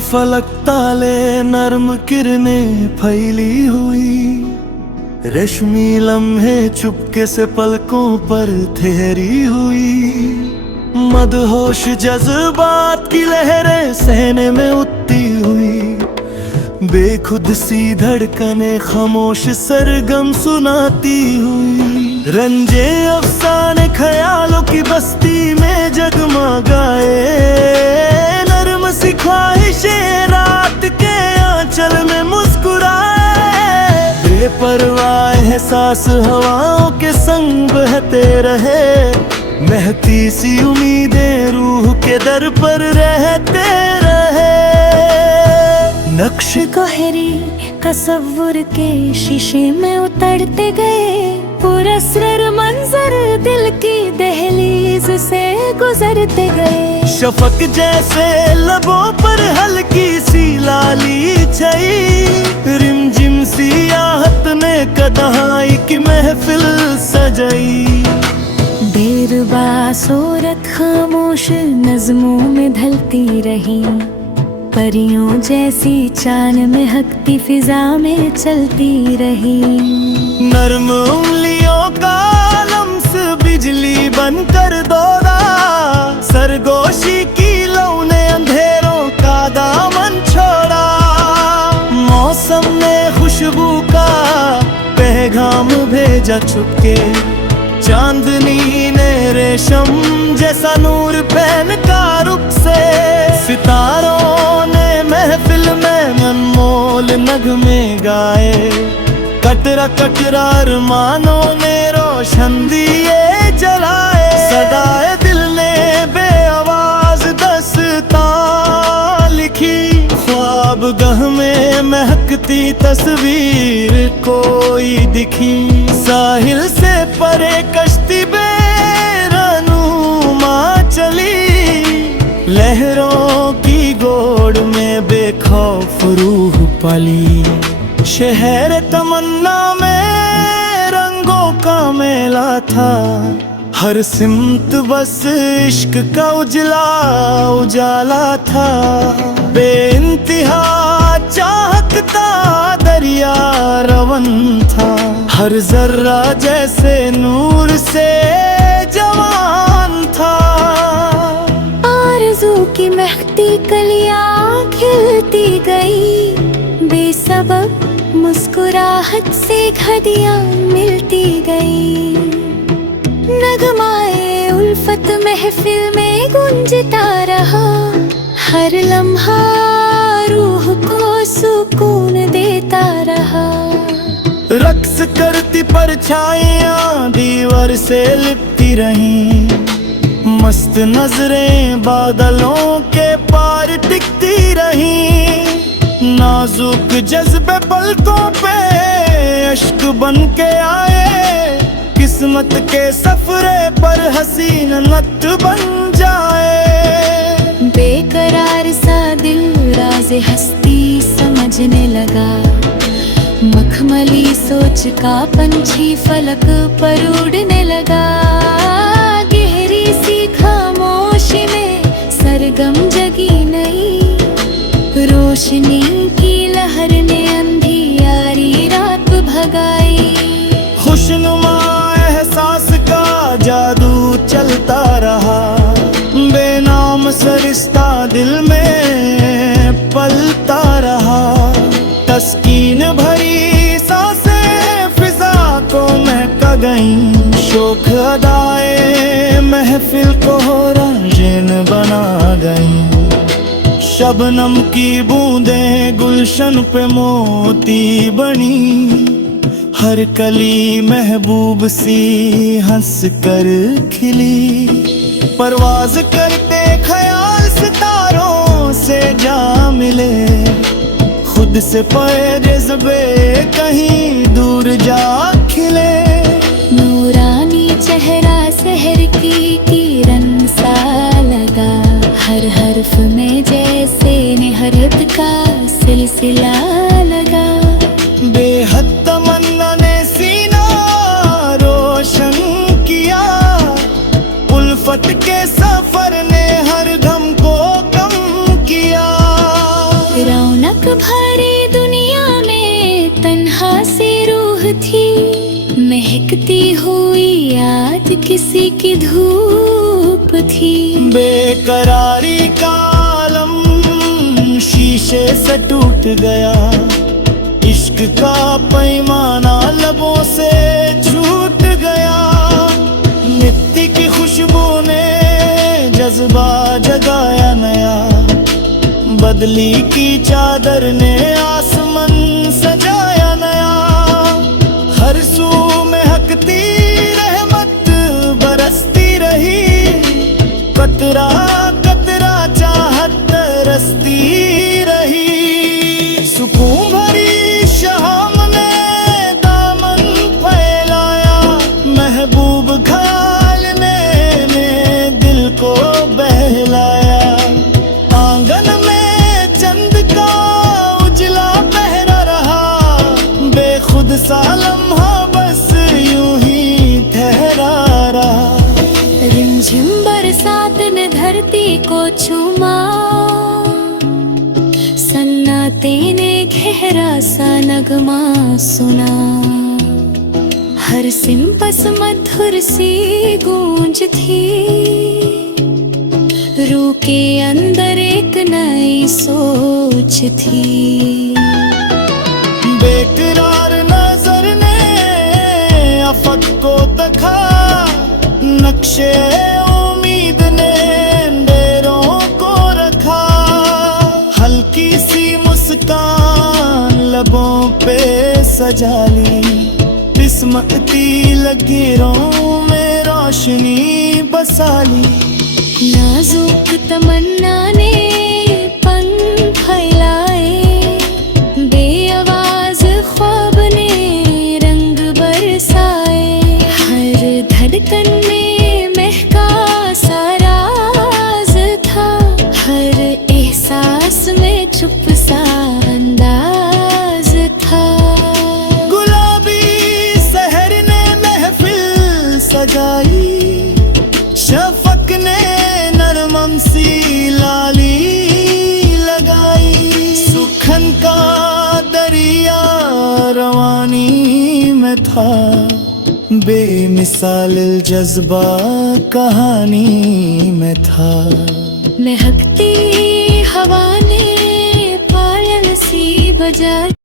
फलक ताले नर्म किरणें फैली हुई, रेशमी लम्हे चुपके से पलकों पर ठहरी हुई। मदहोश जज्बात की लहरें सहने में उठती हुई, बेखुद सी धड़कने खामोश सरगम सुनाती हुई। रंजे अफसाने ख्यालों की बस्ती में जगमगाए, नर्म सी ख्वाहिशें रात के आंचल में मुस्कुराए। बेपरवाह एहसास हवाओं के संग बहते रहे, महती सी उम्मीदें रूह के दर पर रहते रहे। नक्श गहरी तसव्वुर के शीशे में उतरते गए, पुरस्कार मंजर दिल की दहलीज से गुजरते गए। शफक जैसे लबों पर हल्की सी लाली छाई, रिमझिम सी आहट ने कदहाई की महफिल सजाई। देर बासूरत खामोश नज़्मों में ढलती रही, परियों जैसी चान में हकती फिजा में चलती रही। नर्म उंगलियों का लम्स बिजली बनकर दौड़ा, सरगोशी की लौ ने अंधेरों का दामन छोड़ा। मौसम ने खुशबू का पैगाम भेजा चुपके, चांदनी ने रेशम जैसा नूर पहन का रुख से। सितारों ने महफिल में अनमोल नगमे गाए, कटरा कटरा अरमानों ने रोशन दिए जलाए। सदाए दिल ने बेआवाज दस्तां लिखी, ख्वाब गह में महकती तस्वीर कोई दिखी। साहिल से परे कश्ती बेरनुमा चली, लहरों की गोड़ में बेखौफ रूह पली। शहर तमन्ना में रंगों का मेला था, हर सिमत बस इश्क का उजला उजाला था। बेइंतहा चाहत का दरिया रवन था, हर जर्रा जैसे नूर से जवान था। आरज़ू की महकती कलियां खिलती गई, बेसबब मुस्कुराहट से घड़ियां मिलती गई। नगमाए उल्फत महफिल में गूंजता रहा, हर लम्हा रूह को सुकून देता रहा। रक्स करती परछाइयां दीवार से लिपटी रहीं, मस्त नजरें बादलों के पार टिकती रहीं। नाजुक जज्बे पलकों पे अश्क बन के आए, किस्मत के सफरे पर हसीन नट बन जाए। बेकरार सा दिल राज़ हस्ती समझने लगा, मखमली सोच का पंछी फलक पर उड़ने लगा। गहरी सी खामोशी में सरगम जगी नहीं, रोशनी की लहर ने अंधियारी रात भगाई। खुशनुमा एहसास का जादू चलता रहा, बेनाम सरिश्ता दिल में पलता रहा। तस्कीन भरी सांसें फिजा को महका गईं, शोख अदाए महफिल को रंगीन बना गईं। शबनम की बूंदें गुलशन पे मोती बनी, हर कली महबूब सी हंस कर खिली। परवाज करते ख्याल सितारों से जा मिले, खुद से पे जज्बे कहीं दूर जा खिले। नूरानी चेहरा शहर की किरण सा लगा, हर हर्फ में जैसे निहरत का सिलसिला लगा। बेहद तमन्ना ने सीना रोशन किया, उल्फत के सफर ने हर गम को कम किया। किसी की धूप थी। बेकरारी का आलम शीशे से टूट गया, इश्क का पैमाना लबों से छूट गया। मिट्टी की खुशबू ने जज्बा जगाया नया, बदली की चादर ने आसमान सजाया नया। हर सू महकती रहमत बरसती रही, कतरा कतरा चाहत तरसती रही। सुकून भरी शाम ने दामन फैलाया, महबूब घालने ने दिल को बहलाया। आंगन में चंद का उजला पहरा रहा, बेखुद सा लम्हा बस यूं ही ठहरा रहा। रिमझिम बरसात ने धरती को चूमा, सन्नाटे ने गहरा सा नगमा सुना। हर सिंपस मधुर सी गूंज थी, रूह के अंदर एक नई सोच थी। बेकरार नजर ने अफक को दखा, नक्शे उम्मीद ने अंधेरों को रखा। हल्की सी मुस्कान लबों पे सजा ली, किस्मती लकीरों में रोशनी बसा ली। नाजुक तमन्ना ने पंख फैलाए, बेआवाज ख्वाब ने रंग बरसाए। हर धड़कन में महका सा राज था, हर एहसास में चुप सा अंदाज था। गुलाबी शहर ने महफिल सजाई, शफक ने नरमम सी लाली लगाई। सुखन का दरिया रवानी में था, बेमिसाल जज्बा कहानी में था। महकती हवा ने पायल सी बजाई।